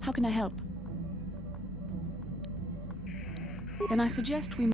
How can I help? Then I suggest we...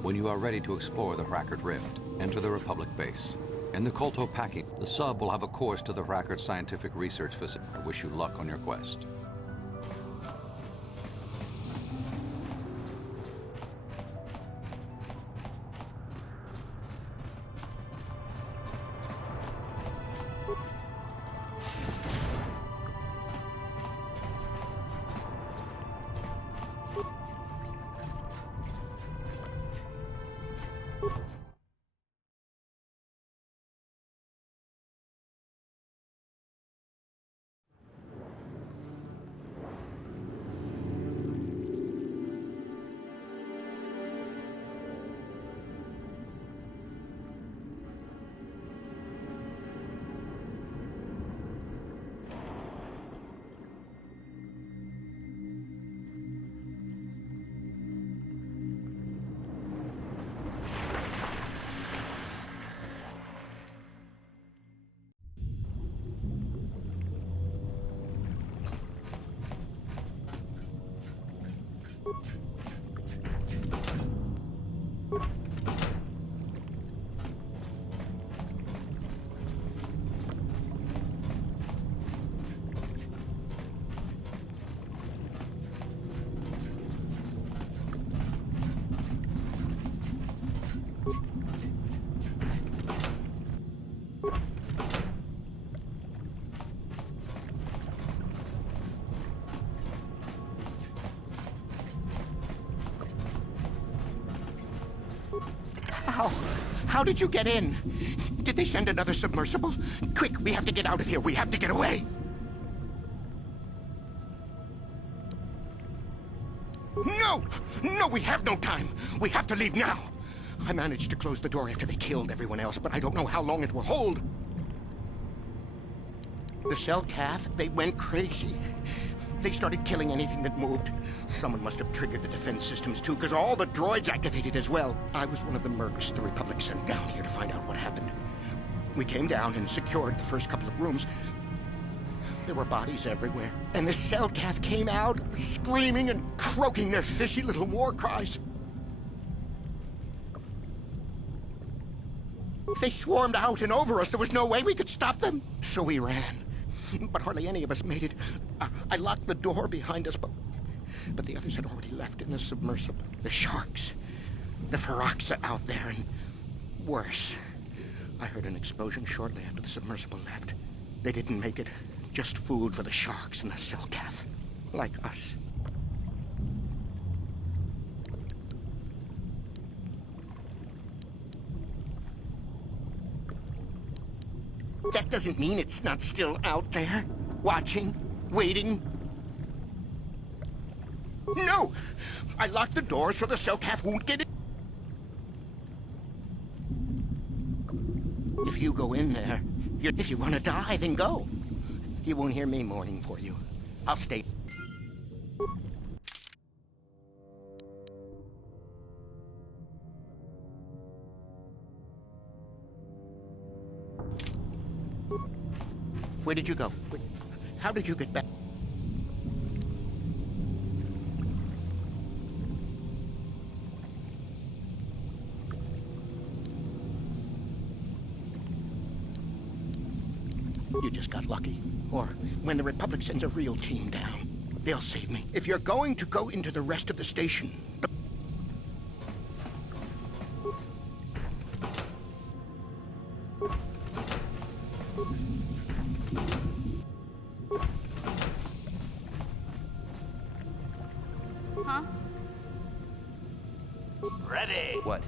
When you are ready to explore the Hrackard Rift, enter the Republic base. In the Kolto packing, the sub will have a course to the Hrackard Scientific Research Facility. I wish you luck on your quest. How did you get in? Did they send another submersible? Quick, we have to get out of here. We have to get away. No! No, we have no time. We have to leave now. I managed to close the door after they killed everyone else, but I don't know how long it will hold. The cell cath, they went crazy. They started killing anything that moved. Someone must have triggered the defense systems too, because all the droids activated as well. I was one of the mercs the Republic sent down here to find out what happened. We came down and secured the first couple of rooms. There were bodies everywhere, and the Selkath came out, screaming and croaking their fishy little war cries. They swarmed out and over us. There was no way we could stop them. So we ran. But hardly any of us made it. I locked the door behind us, but the others had already left in the submersible. The sharks. The Feroxa out there, and worse. I heard an explosion shortly after the submersible left. They didn't make it. Just food for the sharks and the Selkath. Like us. That doesn't mean it's not still out there, watching, waiting. No! I locked the door so the Selkath won't get in. If you go in there, if you want to die, then go. You won't hear me mourning for you. I'll stay. Where did you go? How did you get back? You just got lucky. Or when the Republic sends a real team down, they'll save me. If you're going to go into the rest of the station, Huh? Ready. What?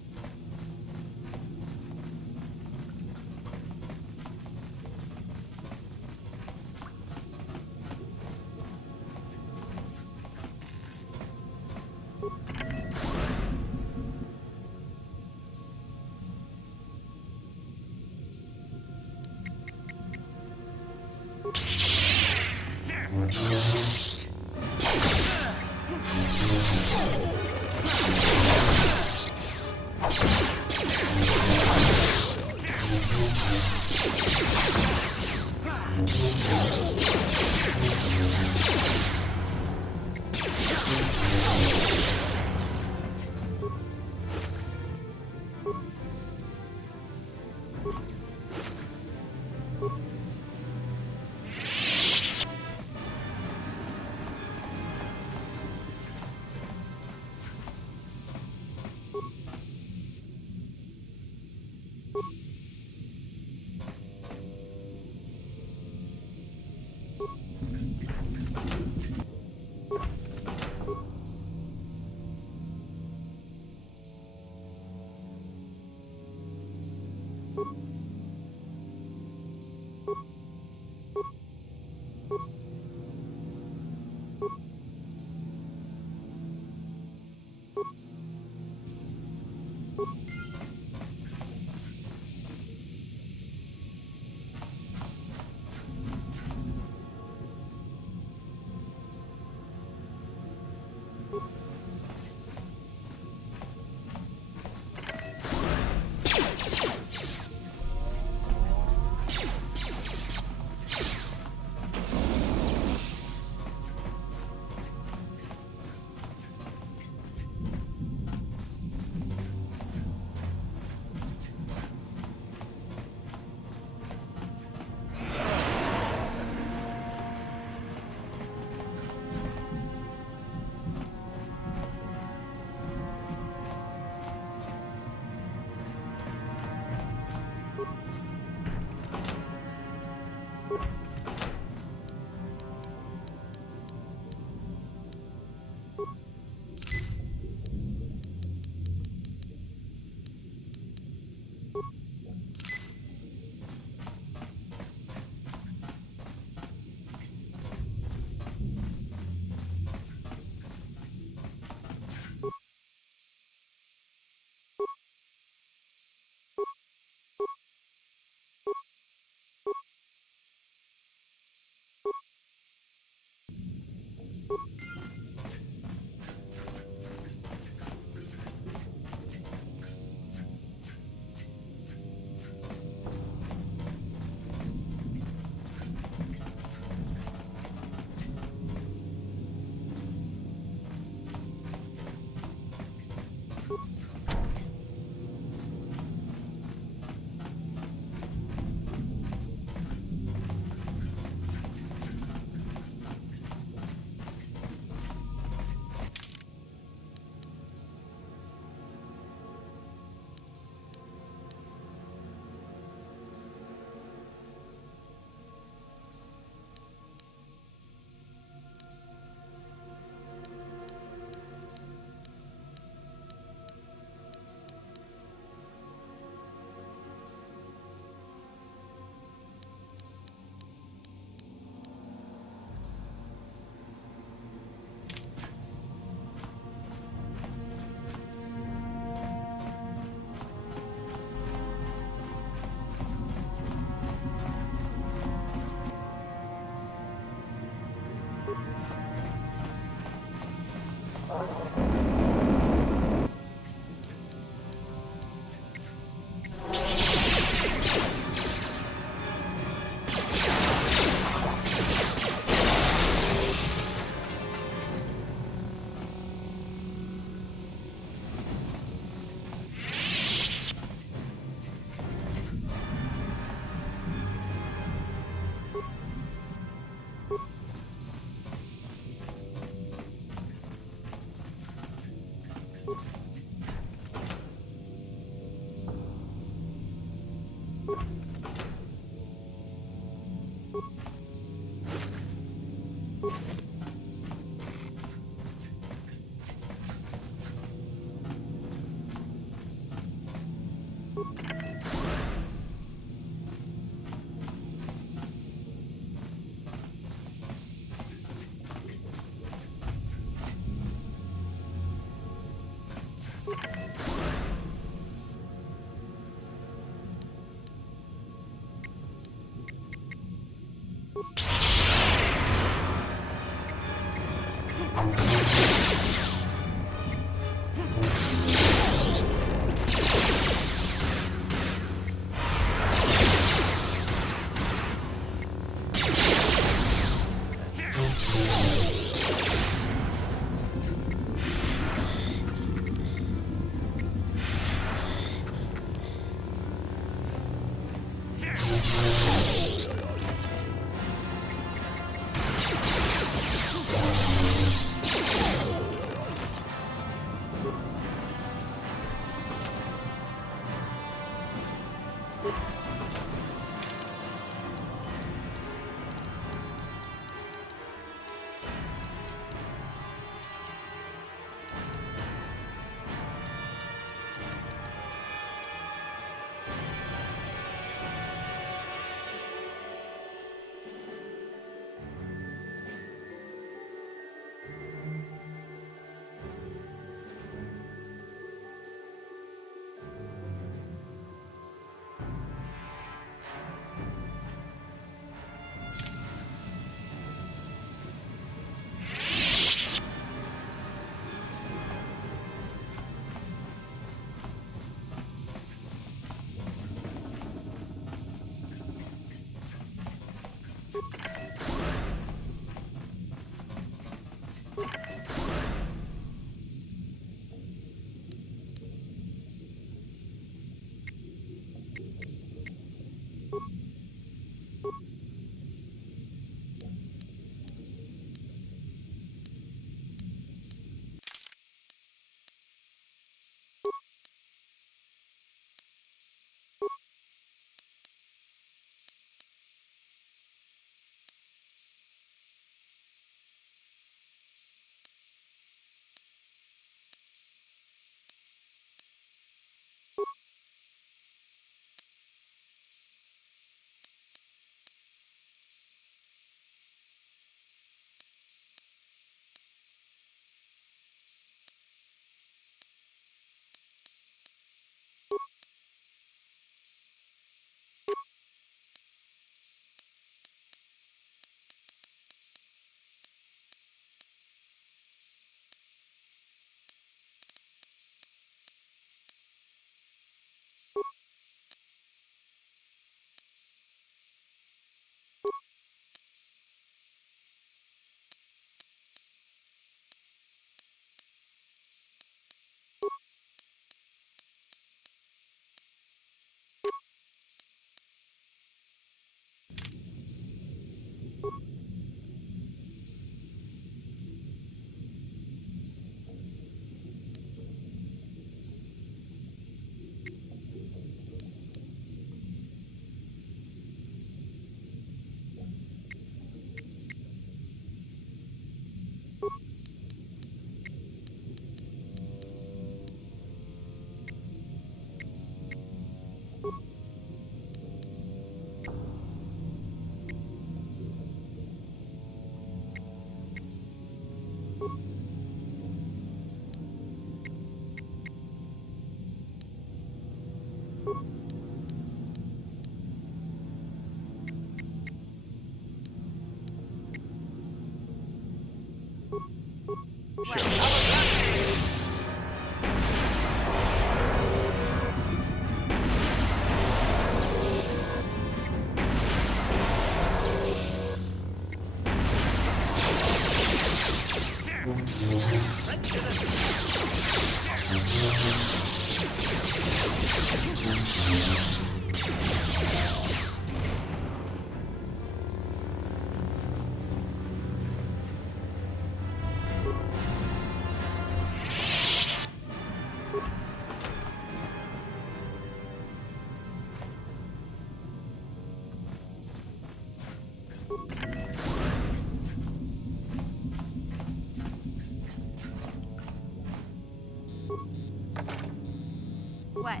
What?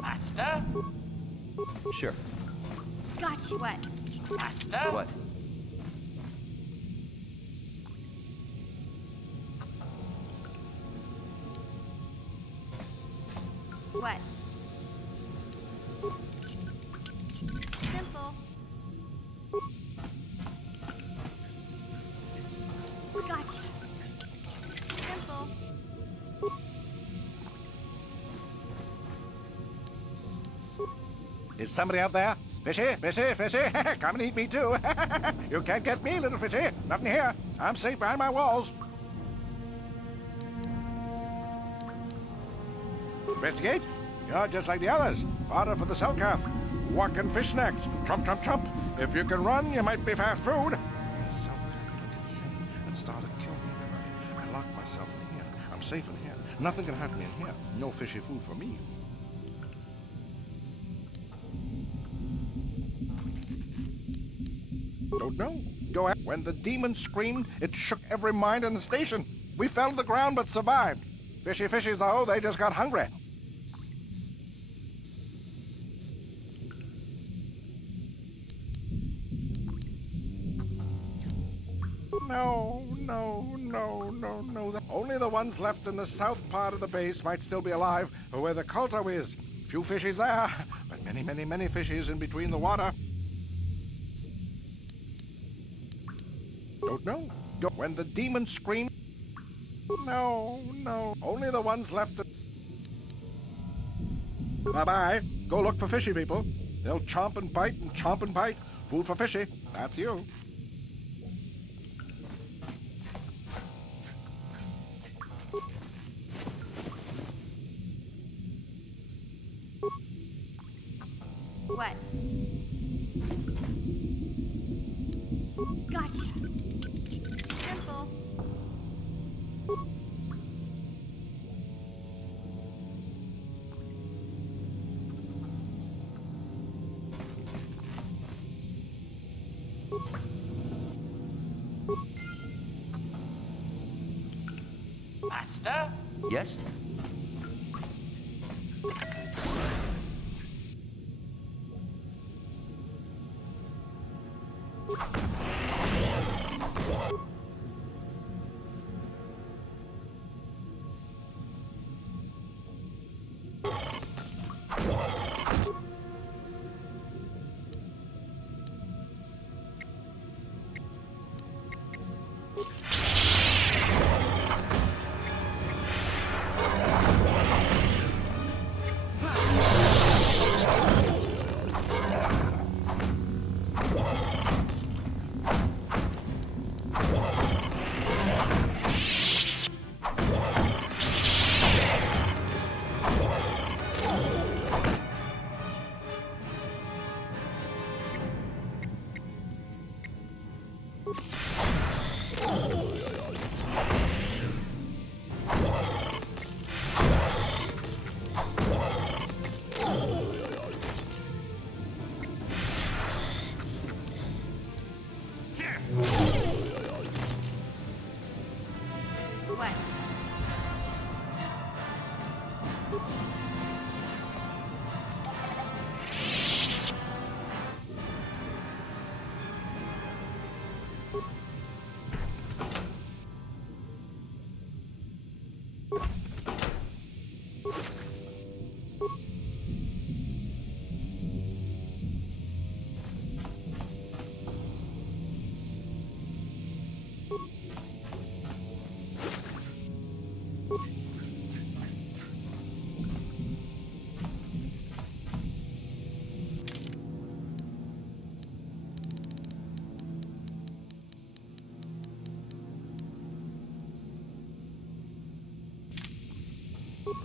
Master? Sure. Gotcha. What? Master? What? What? Simple. Gotcha. Simple. Is somebody out there? Fishy, fishy, fishy. Come and eat me too. You can't get me, little fishy. Nothing here. I'm safe behind my walls. Investigate. You're just like the others. Fodder for the cell calf. What can fish next? Trump, trump, trump. If you can run, you might be fast food. The cell calf went insane and started killing everybody. I locked myself in here. I'm safe in here. Nothing can hurt me in here. No fishy food for me. Don't know. Go ahead. When the demon screamed, it shook every mind in the station. We fell to the ground but survived. Fishy fishies, though, they just got hungry. No, no, no, no, no. Only the ones left in the south part of the base might still be alive, where the Culto is. Few fishies there, but many, many, many fishies in between the water. Don't know. Go. When the demon screamed. No, no. Only the ones left. Bye-bye. Go look for fishy people. They'll chomp and bite and chomp and bite. Food for fishy. That's you. What? Gotcha. Simple. Master? Yes?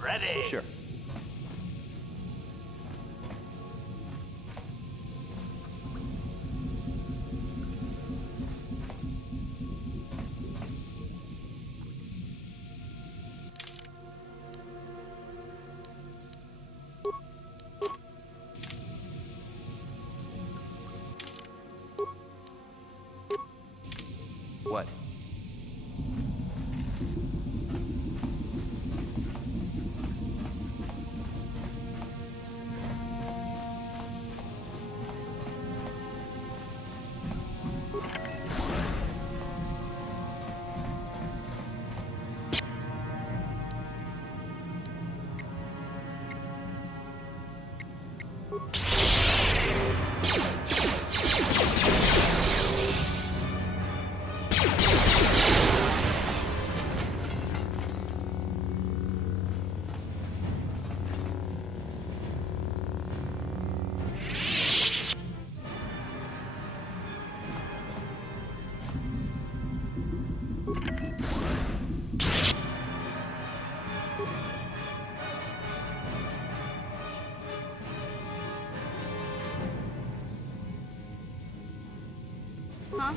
Ready. Sure. What? Huh?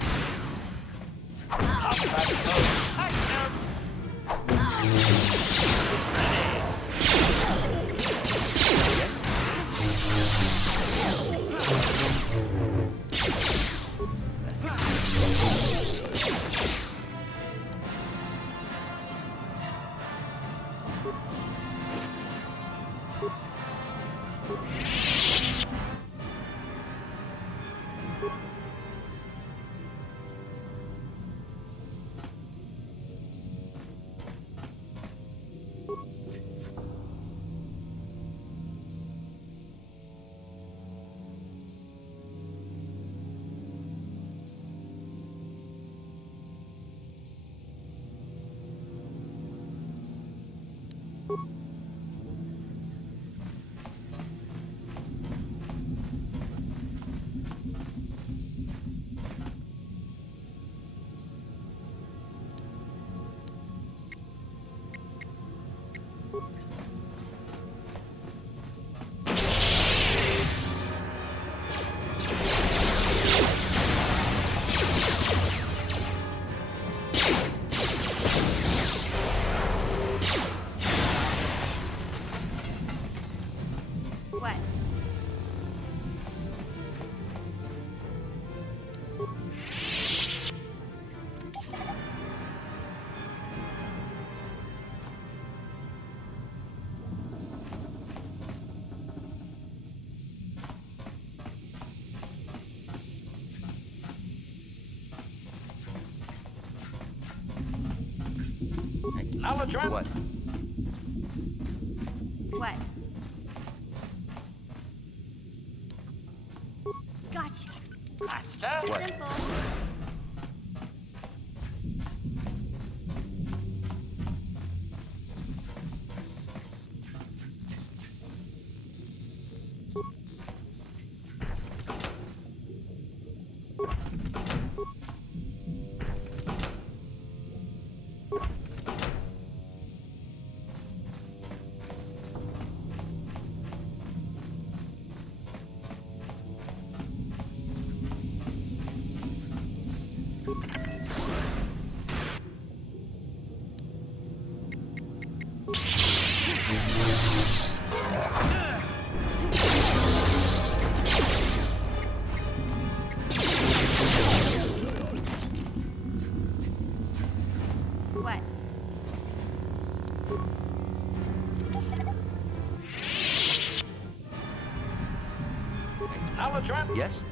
What? Acknowledgement. What? What? Gotcha. Master. What? Simple. What? Acknowledgement. Yes?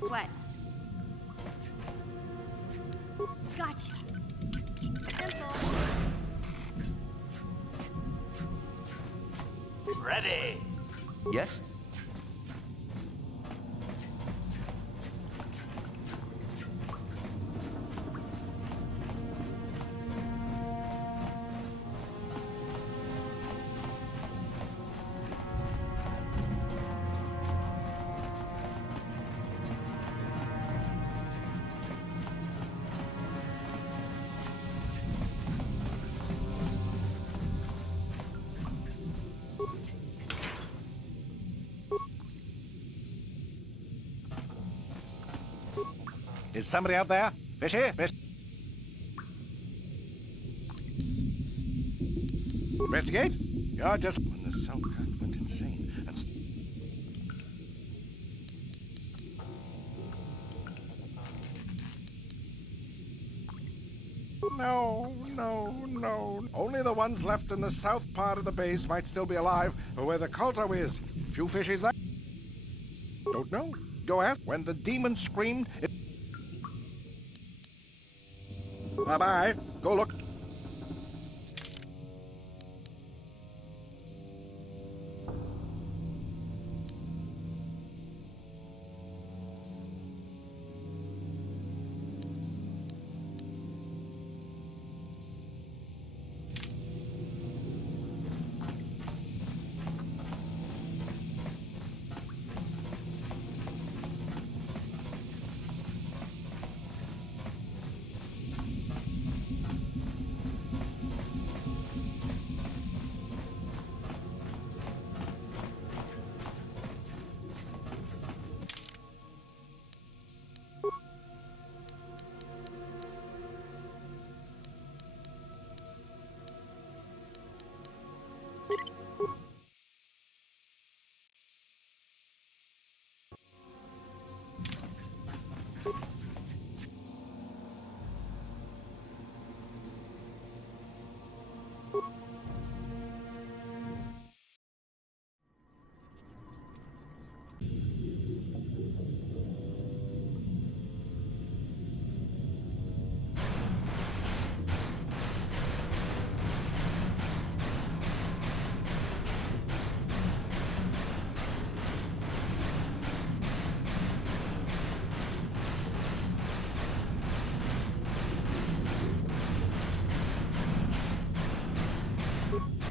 What? Gotcha. Simple. Ready. Yes? Is somebody out there? Fishy? Fish? Investigate? You're just... When the Cellcraft went insane and... No, no, no. Only the ones left in the south part of the base might still be alive, or where the culto is. Few fishies there. Don't know. Go ask. When the demon screamed... Bye-bye. Go look.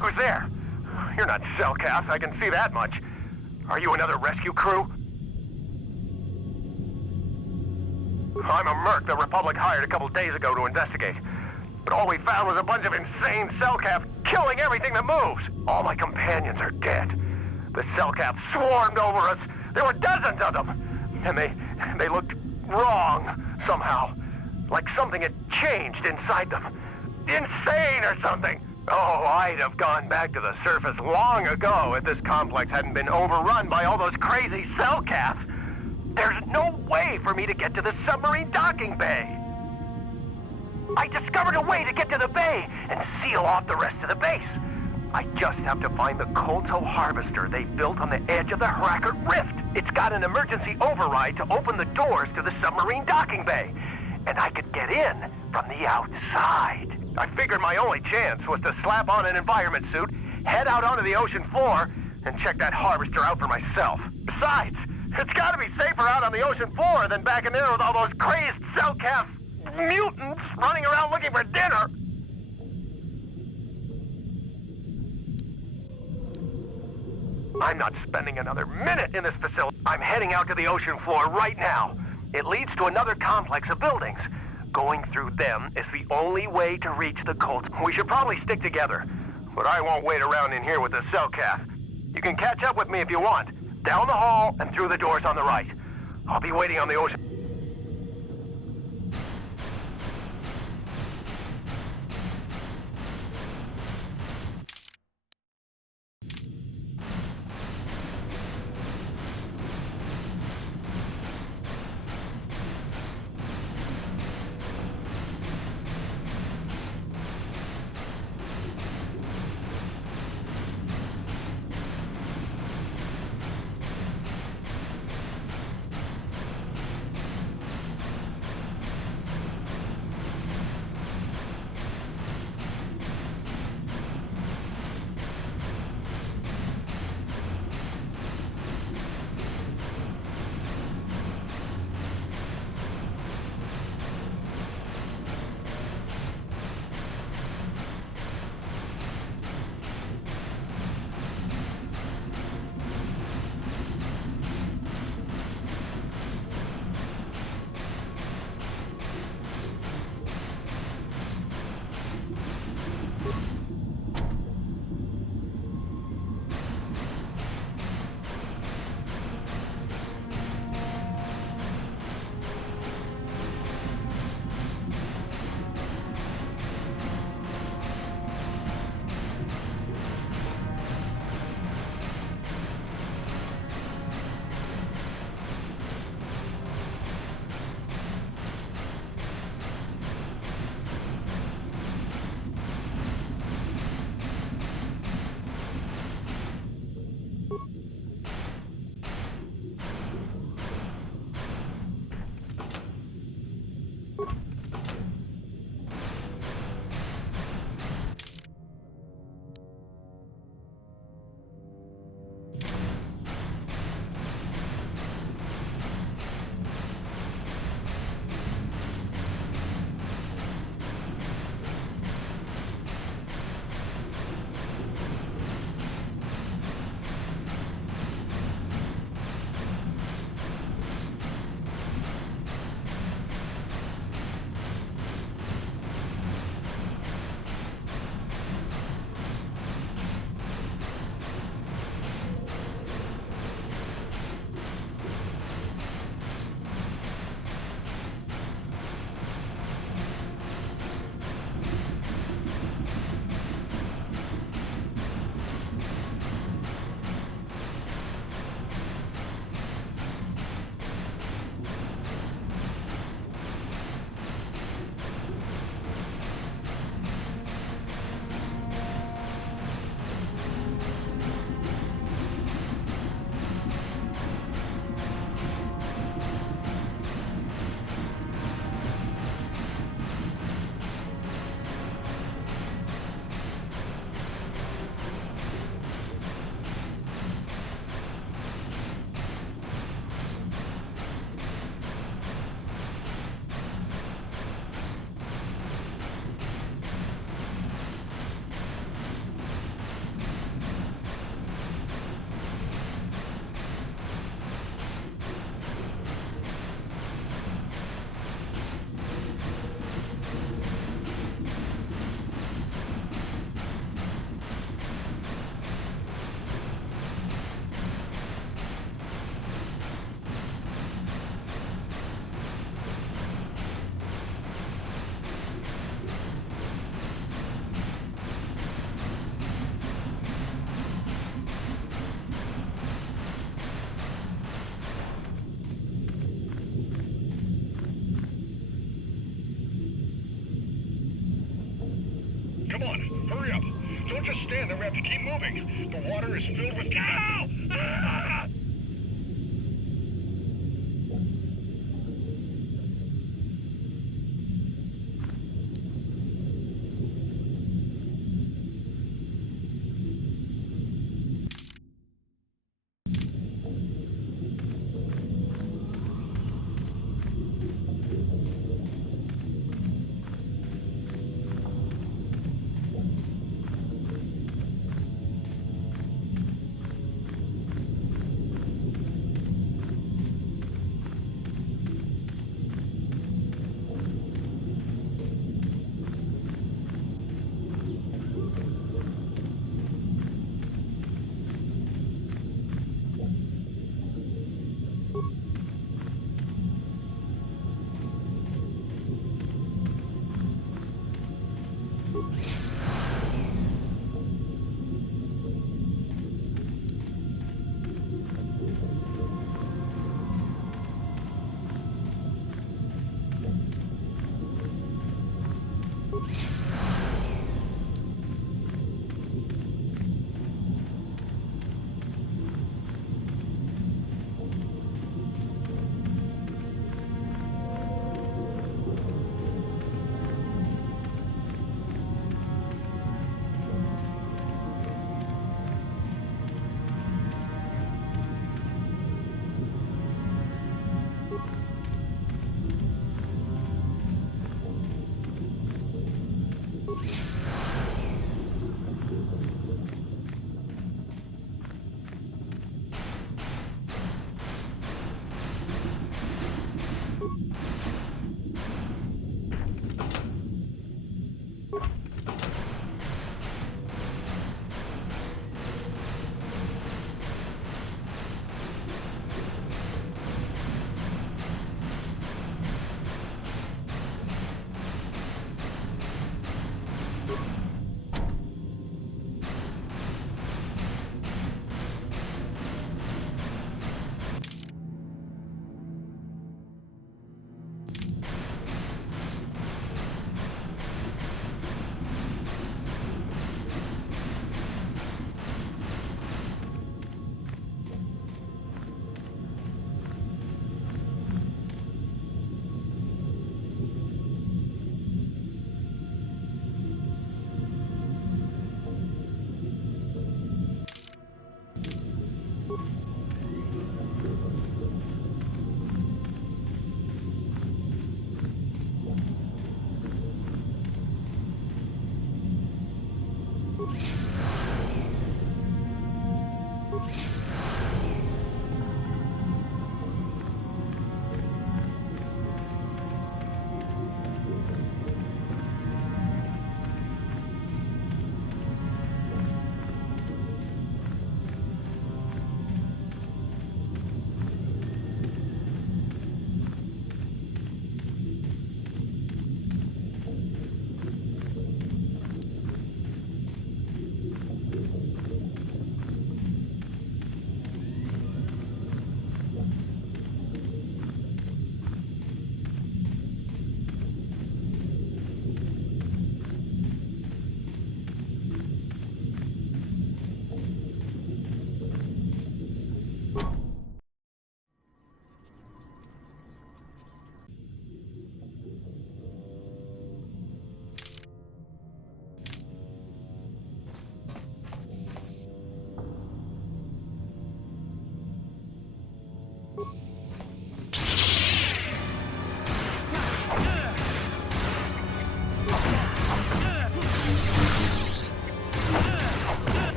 Who's there? You're not Cellcast, I can see that much. Are you another rescue crew? I'm a merc the Republic hired a couple days ago to investigate. But all we found was a bunch of insane Cellcraft killing everything that moves. All my companions are dead. The Cellcraft swarmed over us. There were dozens of them. And they looked wrong, somehow. Like something had changed inside them. Insane or something. Oh, I'd have gone back to the surface long ago if this complex hadn't been overrun by all those crazy Cellcats. There's no way for me to get to the submarine docking bay. I discovered a way to get to the bay and seal off the rest of the base. I just have to find the Kolto harvester they built on the edge of the Hackert Rift. It's got an emergency override to open the doors to the submarine docking bay. And I could get in from the outside. I figured my only chance was to slap on an environment suit, head out onto the ocean floor, and check that harvester out for myself. Besides, it's gotta be safer out on the ocean floor than back in there with all those crazed Cellcast mutants running around looking for dinner. I'm not spending another minute in this facility. I'm heading out to the ocean floor right now. It leads to another complex of buildings. Going through them is the only way to reach the cult. We should probably stick together, but I won't wait around in here with the cell calf. You can catch up with me if you want. Down the hall and through the doors on the right. I'll be waiting on the ocean. Don't just stand there. We have to keep moving. The water is filled with... Ow! Ah!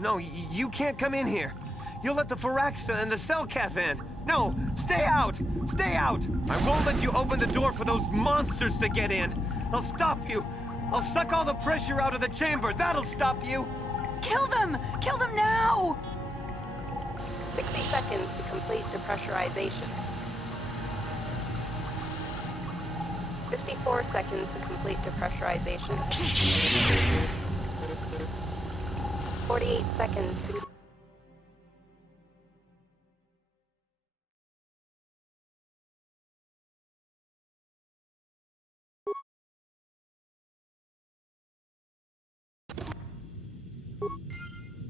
No, you can't come in here. You'll let the Firax and the Selkath in. No! Stay out! Stay out! I won't let you open the door for those monsters to get in! I'll stop you! I'll suck all the pressure out of the chamber! That'll stop you! Kill them! Kill them now! 60 seconds to complete depressurization. 54 seconds to complete depressurization. 48 seconds to...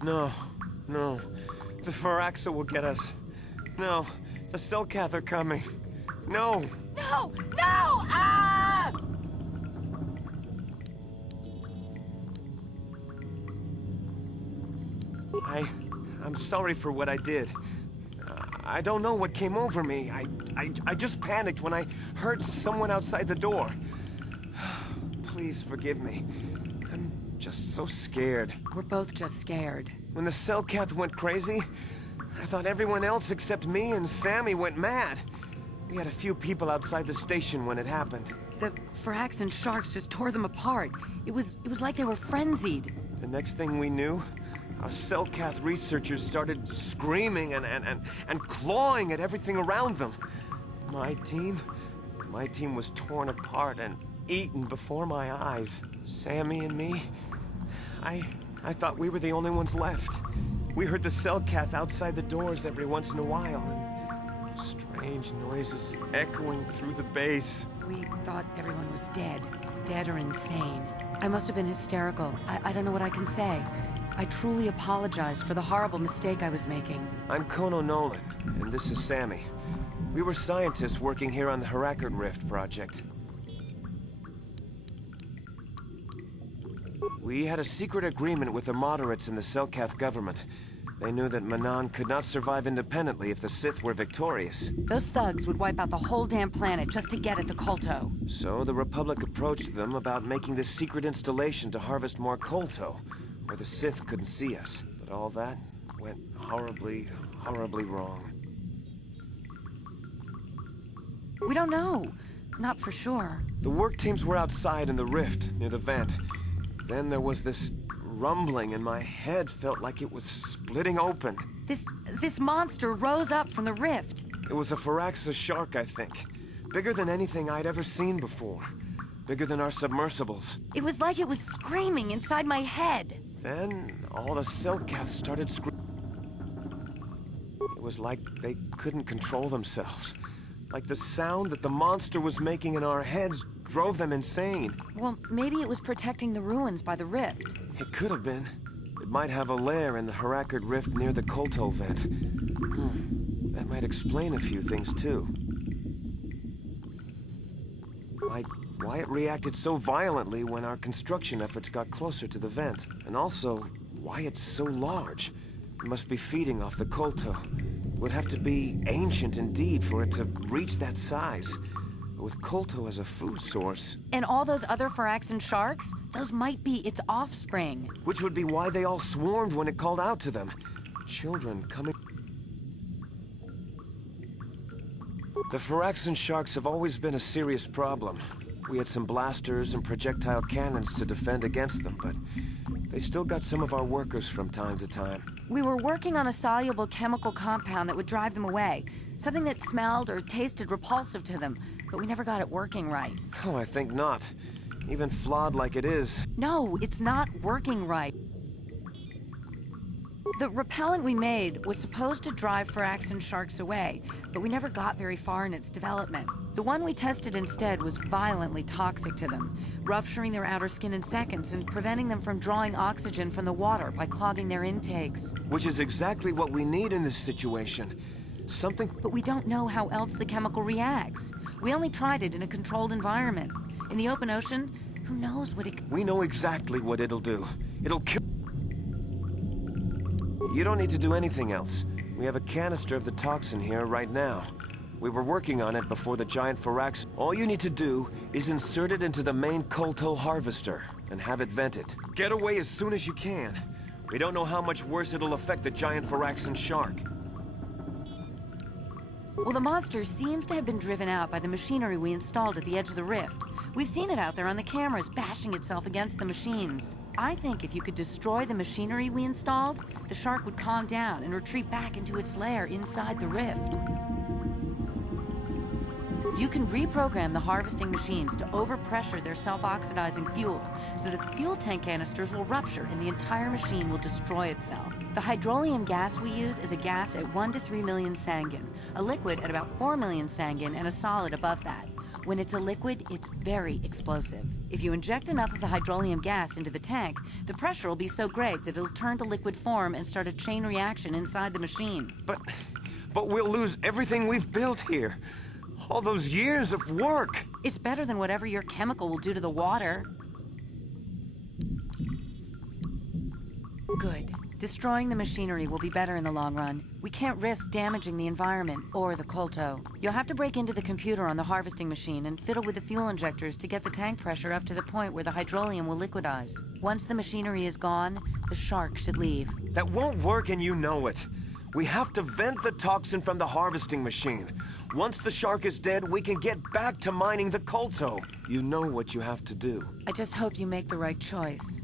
No, no. The Firaxa will get us. No, the Selkath are coming. No! No! No! Ah! I'm sorry for what I did. I don't know what came over me. I just panicked when I heard someone outside the door. Please forgive me. I'm just so scared. We're both just scared. When the Selkath went crazy, I thought everyone else except me and Sammy went mad. We had a few people outside the station when it happened. The Firaxan sharks just tore them apart. It was like they were frenzied. The next thing we knew, our Selkath researchers started screaming and clawing at everything around them. My team was torn apart and eaten before my eyes. Sammy and me, I thought we were the only ones left. We heard the Selkath outside the doors every once in a while, and strange noises echoing through the base. We thought everyone was dead or insane. I must have been hysterical. I don't know what I can say. I truly apologize for the horrible mistake I was making. I'm Kono Nolan, and this is Sammy. We were scientists working here on the Harakard Rift project. We had a secret agreement with the moderates in the Selkath government. They knew that Manan could not survive independently if the Sith were victorious. Those thugs would wipe out the whole damn planet just to get at the Kolto. So the Republic approached them about making this secret installation to harvest more Kolto, where the Sith couldn't see us. But all that went horribly, horribly wrong. We don't know. Not for sure. The work teams were outside in the rift, near the vent. Then there was this rumbling, and my head felt like it was splitting open. This monster rose up from the rift. It was a Firaxa shark, I think. Bigger than anything I'd ever seen before. Bigger than our submersibles. It was like it was screaming inside my head. Then all the Selkath started screaming. It was like they couldn't control themselves. Like the sound that the monster was making in our heads drove them insane. Well, maybe it was protecting the ruins by the rift. It could have been. It might have a lair in the Harakard Rift near the Kolto vent. That might explain a few things, too. Like why it reacted so violently when our construction efforts got closer to the vent. And also, why it's so large. It must be feeding off the Kolto. It would have to be ancient indeed for it to reach that size. But with Kolto as a food source... And all those other Firaxan sharks? Those might be its offspring. Which would be why they all swarmed when it called out to them. Children coming... The Firaxan sharks have always been a serious problem. We had some blasters and projectile cannons to defend against them, but they still got some of our workers from time to time. We were working on a soluble chemical compound that would drive them away. Something that smelled or tasted repulsive to them, but we never got it working right. Oh, I think not. Even flawed like it is. No, it's not working right. The repellent we made was supposed to drive Firaxan sharks away, but we never got very far in its development. The one we tested instead was violently toxic to them, rupturing their outer skin in seconds and preventing them from drawing oxygen from the water by clogging their intakes. Which is exactly what we need in this situation. Something... But we don't know how else the chemical reacts. We only tried it in a controlled environment. In the open ocean, who knows what it... We know exactly what it'll do. It'll kill... You don't need to do anything else. We have a canister of the toxin here right now. We were working on it before the giant Firax. All you need to do is insert it into the main Kolto harvester and have it vented. Get away as soon as you can. We don't know how much worse it'll affect the giant Firaxan shark. Well, the monster seems to have been driven out by the machinery we installed at the edge of the rift. We've seen it out there on the cameras, bashing itself against the machines. I think if you could destroy the machinery we installed, the shark would calm down and retreat back into its lair inside the rift. You can reprogram the harvesting machines to overpressure their self-oxidizing fuel so that the fuel tank canisters will rupture and the entire machine will destroy itself. The hydrolium gas we use is a gas at 1 to 3 million sangin, a liquid at about 4 million sangin, and a solid above that. When it's a liquid, it's very explosive. If you inject enough of the hydrolium gas into the tank, the pressure will be so great that it'll turn to liquid form and start a chain reaction inside the machine. But we'll lose everything we've built here. All those years of work. It's better than whatever your chemical will do to the water. Good. Destroying the machinery will be better in the long run. We can't risk damaging the environment or the Kolto. You'll have to break into the computer on the harvesting machine and fiddle with the fuel injectors to get the tank pressure up to the point where the hydrolium will liquidize. Once the machinery is gone, the shark should leave. That won't work and you know it. We have to vent the toxin from the harvesting machine. Once the shark is dead, we can get back to mining the Kolto. You know what you have to do. I just hope you make the right choice.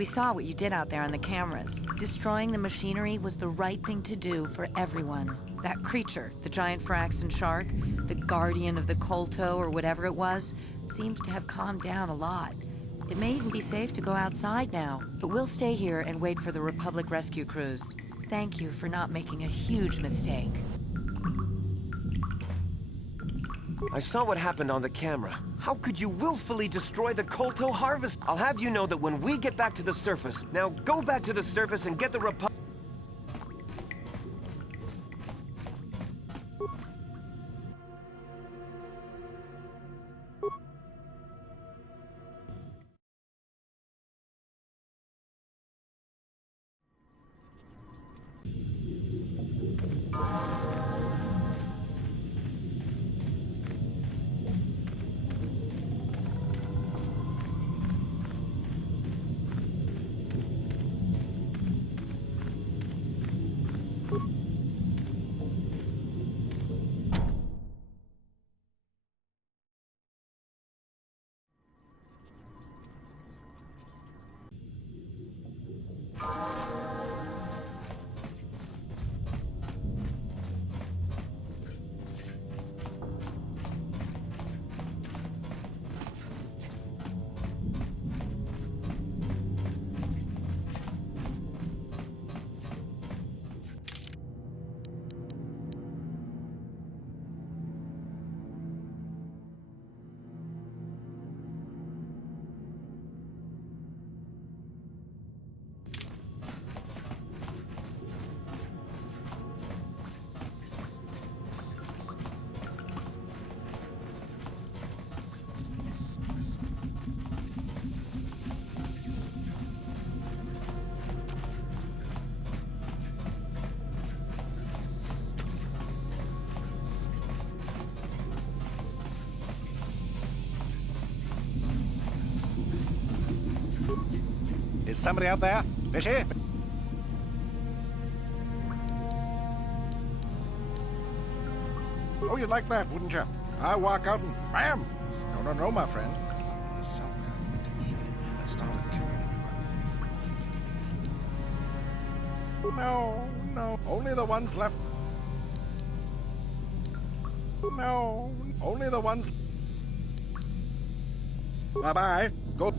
We saw what you did out there on the cameras. Destroying the machinery was the right thing to do for everyone. That creature, the giant Firaxan shark, the guardian of the Kolto or whatever it was, seems to have calmed down a lot. It may even be safe to go outside now, but we'll stay here and wait for the Republic rescue crews. Thank you for not making a huge mistake. I saw what happened on the camera. How could you willfully destroy the Kolto harvest? I'll have you know that when we get back to the surface, now go back to the surface and get the Republic. Is somebody out there? Fishy? Oh, you'd like that, wouldn't you? I walk out and bam! No, my friend. And the Selkath went insane and started killing everybody. No. Only the ones left. No. Only the ones. Bye-bye. Go.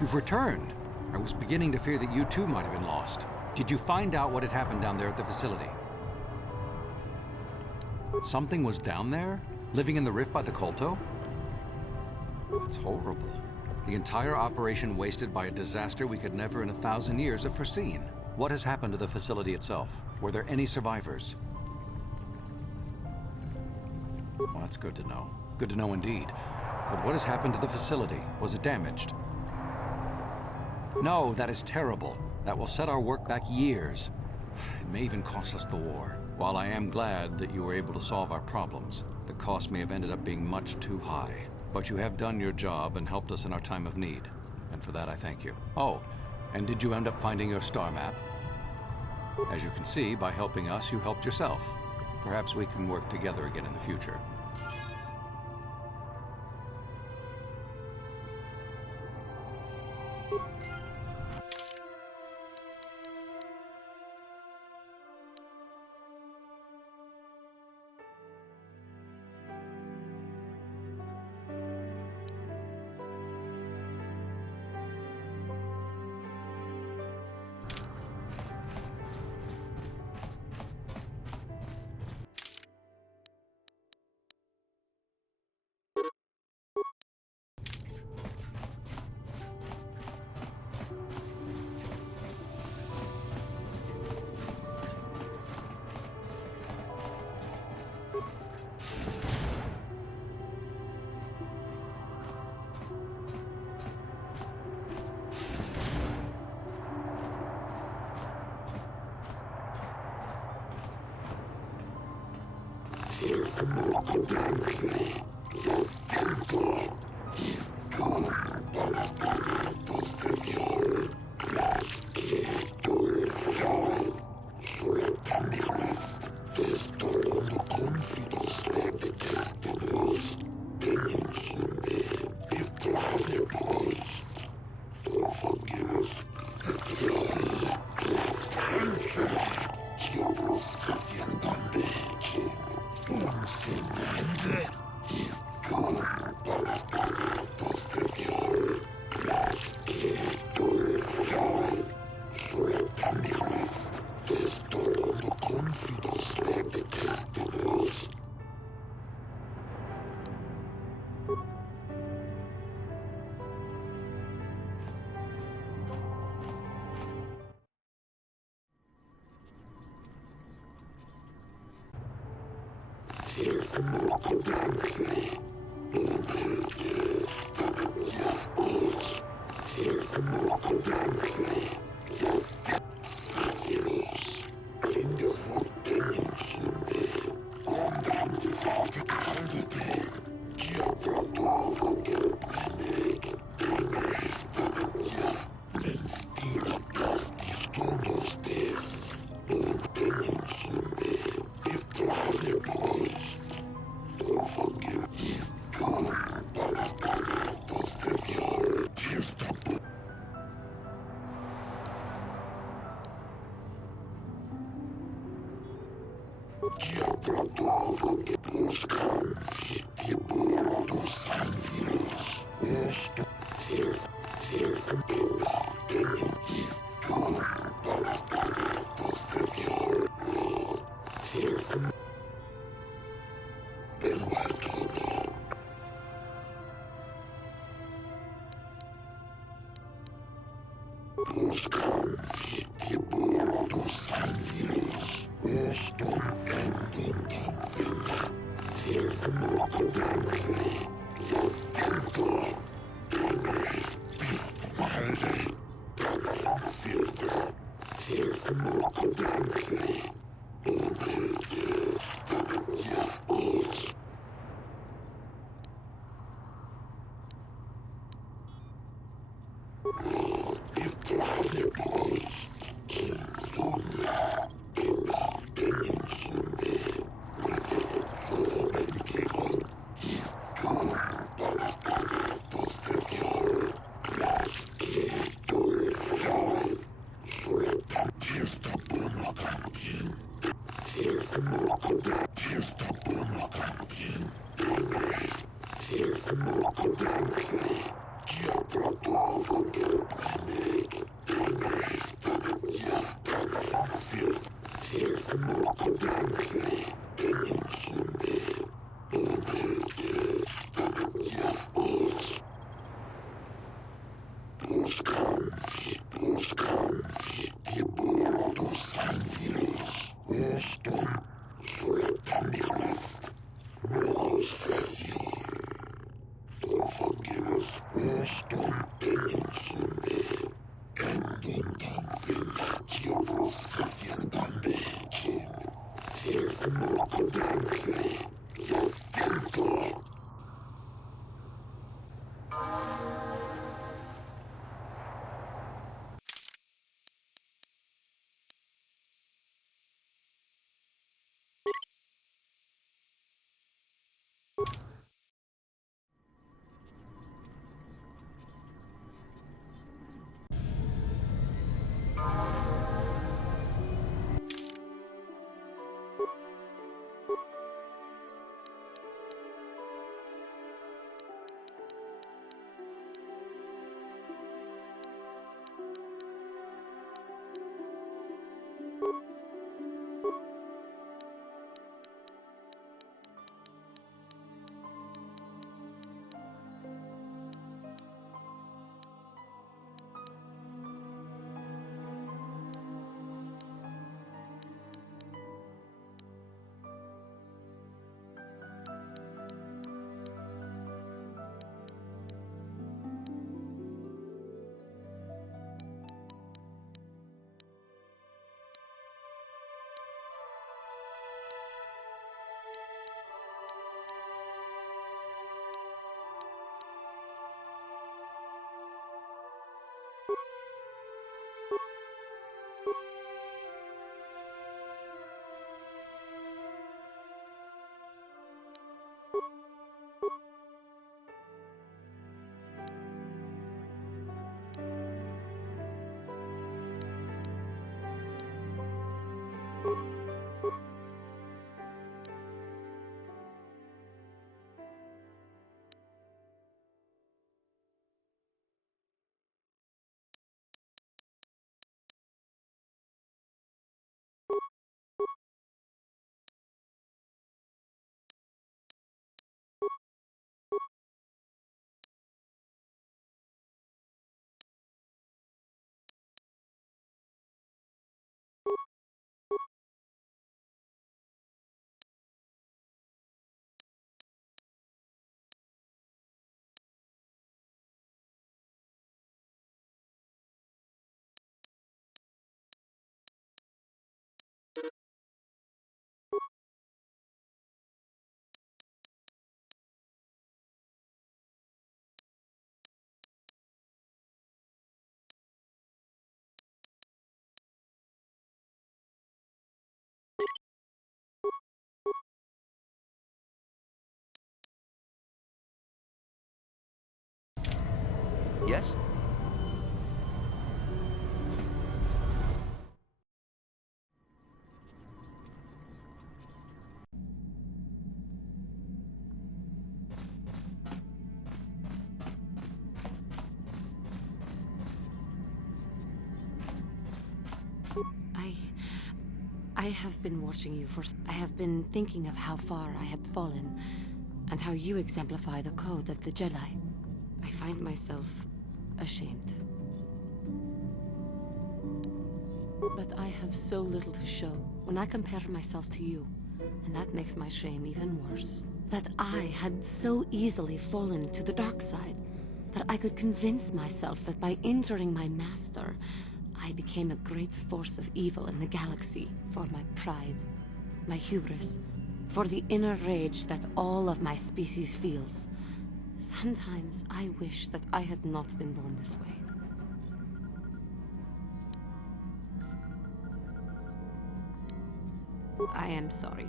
You've returned. I was beginning to fear that you too might have been lost. Did you find out what had happened down there at the facility? Something was down there? Living in the rift by the Kolto? It's horrible. The entire operation wasted by a disaster we could never in 1,000 years have foreseen. What has happened to the facility itself? Were there any survivors? Well, that's good to know. Good to know indeed. But what has happened to the facility? Was it damaged? No, that is terrible. That will set our work back years. It may even cost us the war. While I am glad that you were able to solve our problems, the cost may have ended up being much too high. But you have done your job and helped us in our time of need. And for that, I thank you. Oh, and did you end up finding your star map? As you can see, by helping us, you helped yourself. Perhaps we can work together again in the future. Stardust. I have been watching you for... I have been thinking of how far I had fallen, and how you exemplify the code of the Jedi. I find myself ashamed. But I have so little to show when I compare myself to you, and that makes my shame even worse. That I had so easily fallen to the dark side, that I could convince myself that by injuring my master, I became a great force of evil in the galaxy for my pride, my hubris, for the inner rage that all of my species feels. Sometimes I wish that I had not been born this way. I am sorry.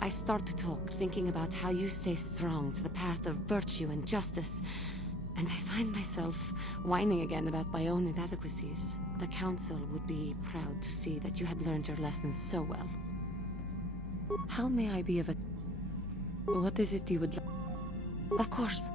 I start to talk, thinking about how you stay strong to the path of virtue and justice, and I find myself whining again about my own inadequacies. The Council would be proud to see that you had learned your lessons so well. How may I be of a... What is it you would like? Of course.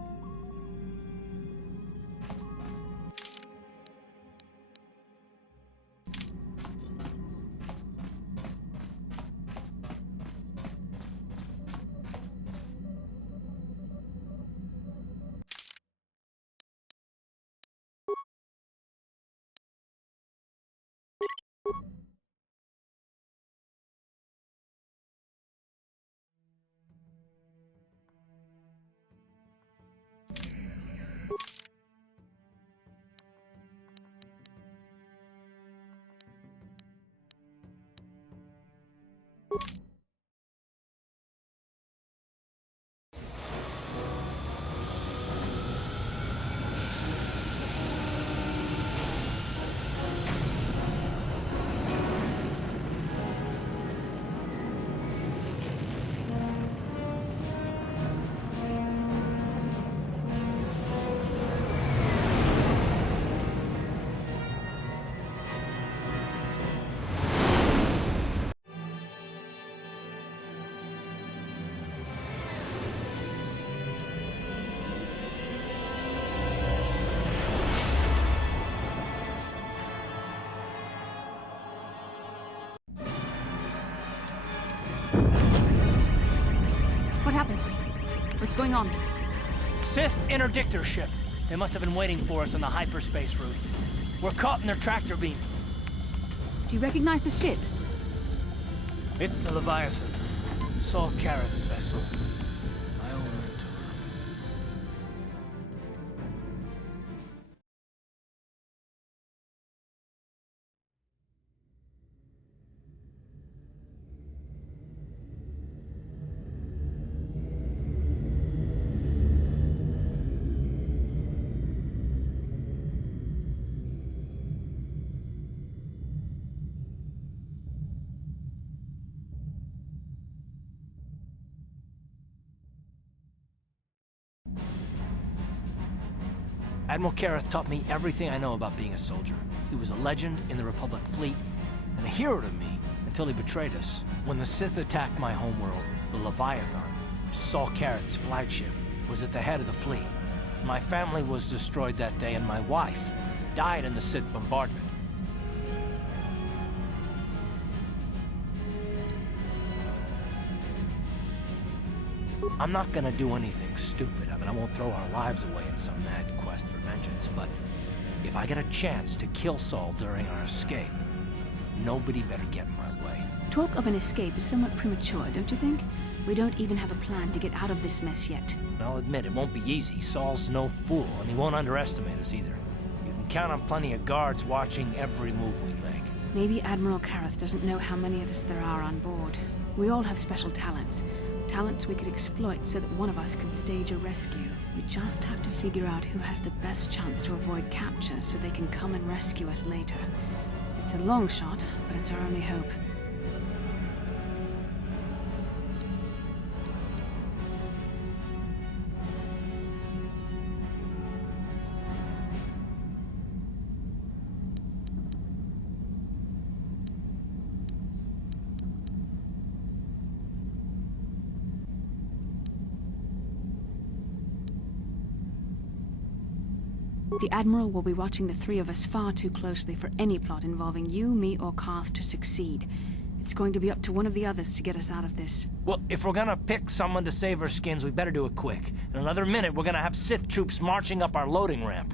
What happened? What's going on? Sith interdictor ship. They must have been waiting for us on the hyperspace route. We're caught in their tractor beam. Do you recognize the ship? It's the Leviathan. Saul Careth's vessel. My old mentor. Admiral Careth taught me everything I know about being a soldier. He was a legend in the Republic fleet, and a hero to me until he betrayed us. When the Sith attacked my homeworld, the Leviathan, which is Saul Careth's flagship, was at the head of the fleet. My family was destroyed that day, and my wife died in the Sith bombardment. I'm not gonna do anything stupid. I mean, I won't throw our lives away in some mad quest for vengeance, but if I get a chance to kill Saul during our escape, nobody better get in my way. Talk of an escape is somewhat premature, don't you think? We don't even have a plan to get out of this mess yet. I'll admit, it won't be easy. Saul's no fool, and he won't underestimate us either. You can count on plenty of guards watching every move we make. Maybe Admiral Careth doesn't know how many of us there are on board. We all have special talents. Talents we could exploit so that one of us could stage a rescue. We just have to figure out who has the best chance to avoid capture so they can come and rescue us later. It's a long shot, but it's our only hope. The Admiral will be watching the three of us far too closely for any plot involving you, me, or Carth to succeed. It's going to be up to one of the others to get us out of this. Well, if we're gonna pick someone to save our skins, we better do it quick. In another minute, we're gonna have Sith troops marching up our loading ramp.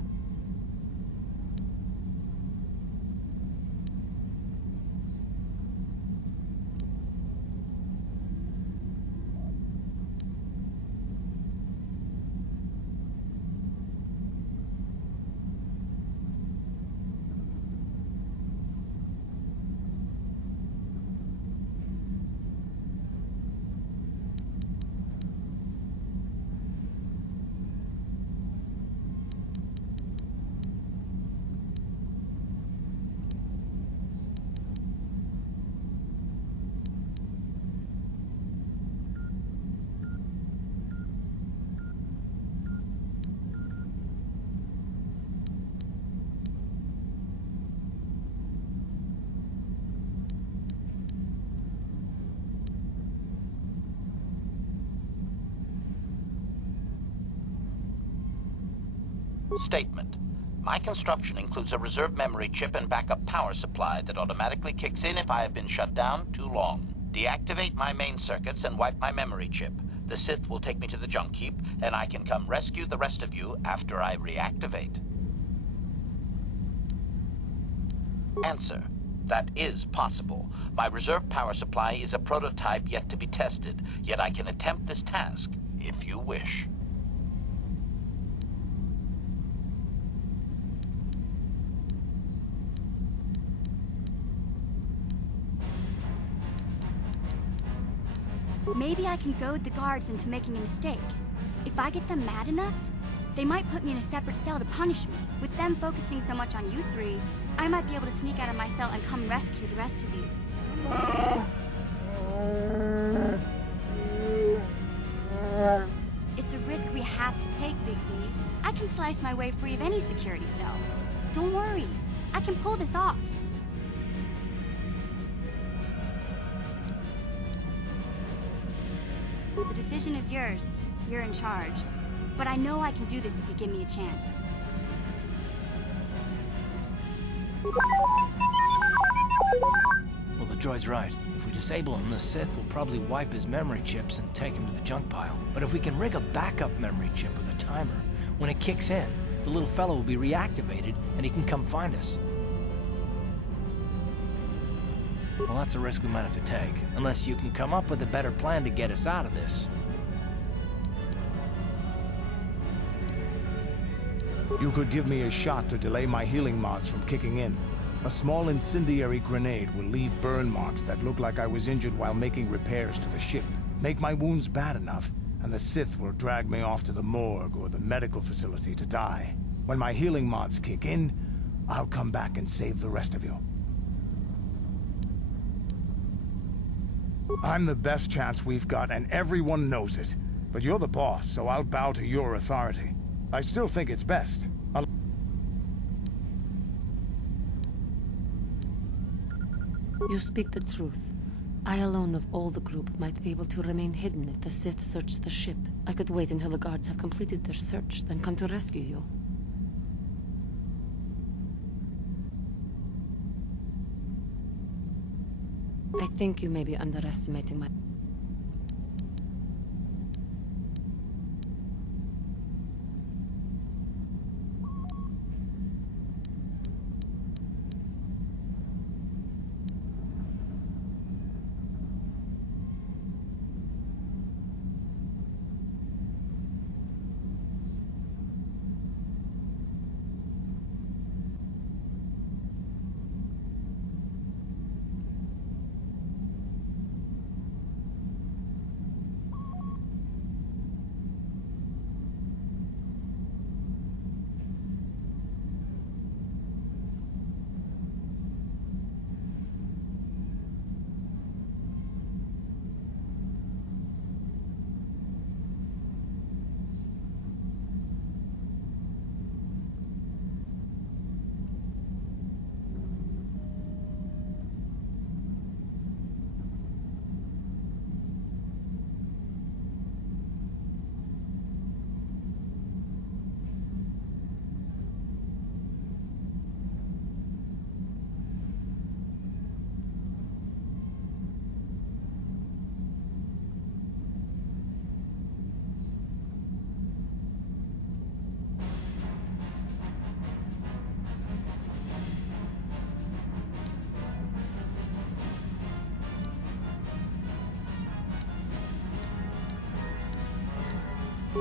Statement. My construction includes a reserve memory chip and backup power supply that automatically kicks in if I have been shut down too long. Deactivate my main circuits and wipe my memory chip. The Sith will take me to the junk heap, and I can come rescue the rest of you after I reactivate. Answer. That is possible. My reserve power supply is a prototype yet to be tested, yet I can attempt this task, if you wish. Maybe I can goad the guards into making a mistake. If I get them mad enough, they might put me in a separate cell to punish me. With them focusing so much on you three, I might be able to sneak out of my cell and come rescue the rest of you. It's a risk we have to take, Big Z. I can slice my way free of any security cell. Don't worry, I can pull this off. The decision is yours. You're in charge. But I know I can do this if you give me a chance. Well, the droid's right. If we disable him, the Sith will probably wipe his memory chips and take him to the junk pile. But if we can rig a backup memory chip with a timer, when it kicks in, the little fellow will be reactivated and he can come find us. Well, that's a risk we might have to take, unless you can come up with a better plan to get us out of this. You could give me a shot to delay my healing mods from kicking in. A small incendiary grenade will leave burn marks that look like I was injured while making repairs to the ship. Make my wounds bad enough, and the Sith will drag me off to the morgue or the medical facility to die. When my healing mods kick in, I'll come back and save the rest of you. I'm the best chance we've got, and everyone knows it. But you're the boss, so I'll bow to your authority. I still think it's best. You speak the truth. I alone of all the group might be able to remain hidden if the Sith search the ship. I could wait until the guards have completed their search, then come to rescue you. I think you may be underestimating my...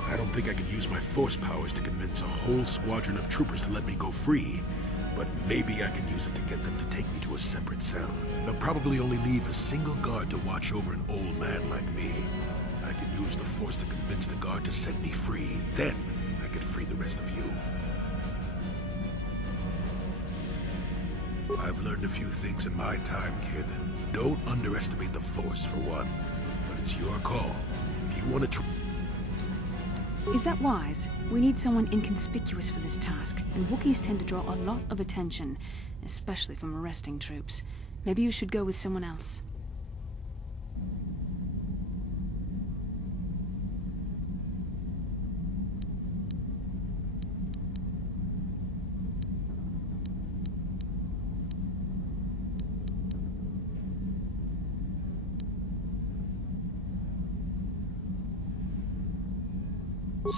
I don't think I could use my force powers to convince a whole squadron of troopers to let me go free, but maybe I can use it to get them to take me to a separate cell. They'll probably only leave a single guard to watch over an old man like me. I could use the force to convince the guard to set me free. Then I could free the rest of you. I've learned a few things in my time, kid. Don't underestimate the force, for one. But it's your call. If you want to Is that wise? We need someone inconspicuous for this task, and Wookiees tend to draw a lot of attention, especially from arresting troops. Maybe you should go with someone else.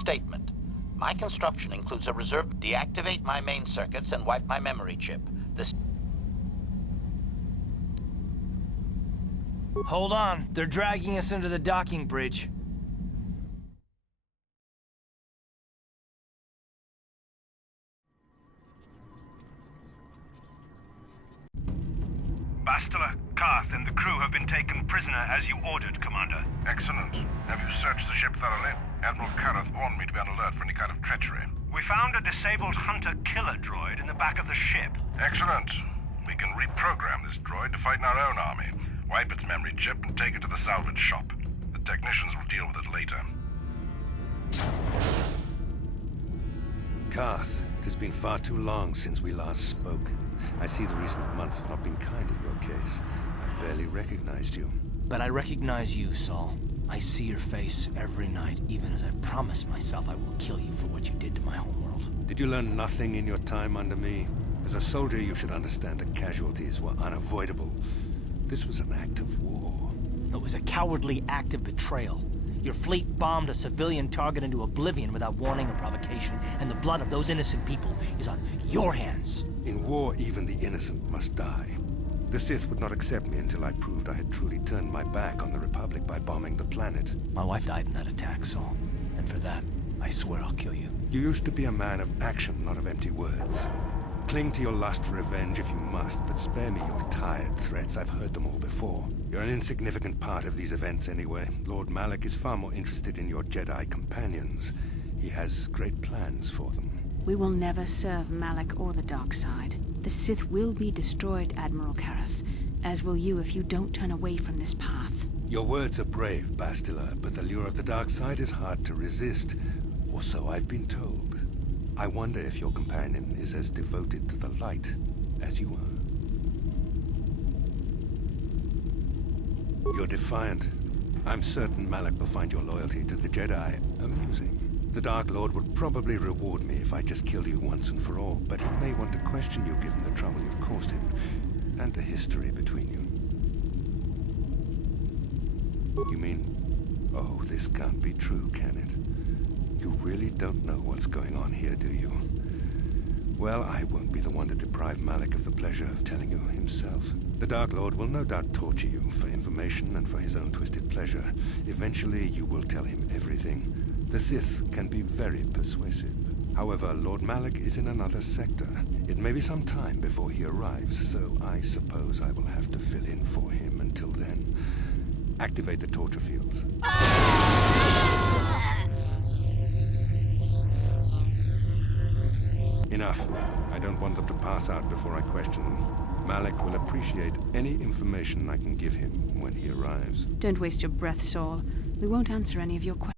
Statement. My construction includes a reserve. Deactivate my main circuits and wipe my memory chip. This. Hold on. They're dragging us into the docking bridge. Bastila, Karth, and the crew have been taken prisoner as you ordered, Commander. Excellent. Have you searched the ship thoroughly? Admiral Karth warned me to be on alert for any kind of treachery. We found a disabled hunter-killer droid in the back of the ship. Excellent. We can reprogram this droid to fight in our own army, wipe its memory chip, and take it to the salvage shop. The technicians will deal with it later. Karth, it has been far too long since we last spoke. I see the recent months have not been kind in your case. I barely recognized you. But I recognize you, Saul. I see your face every night, even as I promise myself I will kill you for what you did to my homeworld. Did you learn nothing in your time under me? As a soldier, you should understand that casualties were unavoidable. This was an act of war. It was a cowardly act of betrayal. Your fleet bombed a civilian target into oblivion without warning or provocation, and the blood of those innocent people is on your hands. In war, even the innocent must die. The Sith would not accept me until I proved I had truly turned my back on the Republic by bombing the planet. My wife died in that attack, Saul. And for that, I swear I'll kill you. You used to be a man of action, not of empty words. Cling to your lust for revenge if you must, but spare me your tired threats. I've heard them all before. You're an insignificant part of these events anyway. Lord Malak is far more interested in your Jedi companions. He has great plans for them. We will never serve Malak or the dark side. The Sith will be destroyed, Admiral Karth, as will you if you don't turn away from this path. Your words are brave, Bastila, but the lure of the dark side is hard to resist, or so I've been told. I wonder if your companion is as devoted to the light as you are. You're defiant. I'm certain Malak will find your loyalty to the Jedi amusing. The Dark Lord would probably reward me if I just killed you once and for all, but he may want to question you given the trouble you've caused him, and the history between you. You mean, oh, this can't be true, can it? You really don't know what's going on here, do you? Well, I won't be the one to deprive Malak of the pleasure of telling you himself. The Dark Lord will no doubt torture you for information and for his own twisted pleasure. Eventually, you will tell him everything. The Sith can be very persuasive. However, Lord Malak is in another sector. It may be some time before he arrives, so I suppose I will have to fill in for him until then. Activate the torture fields. Enough. I don't want them to pass out before I question them. Malak will appreciate any information I can give him when he arrives. Don't waste your breath, Saul. We won't answer any of your questions.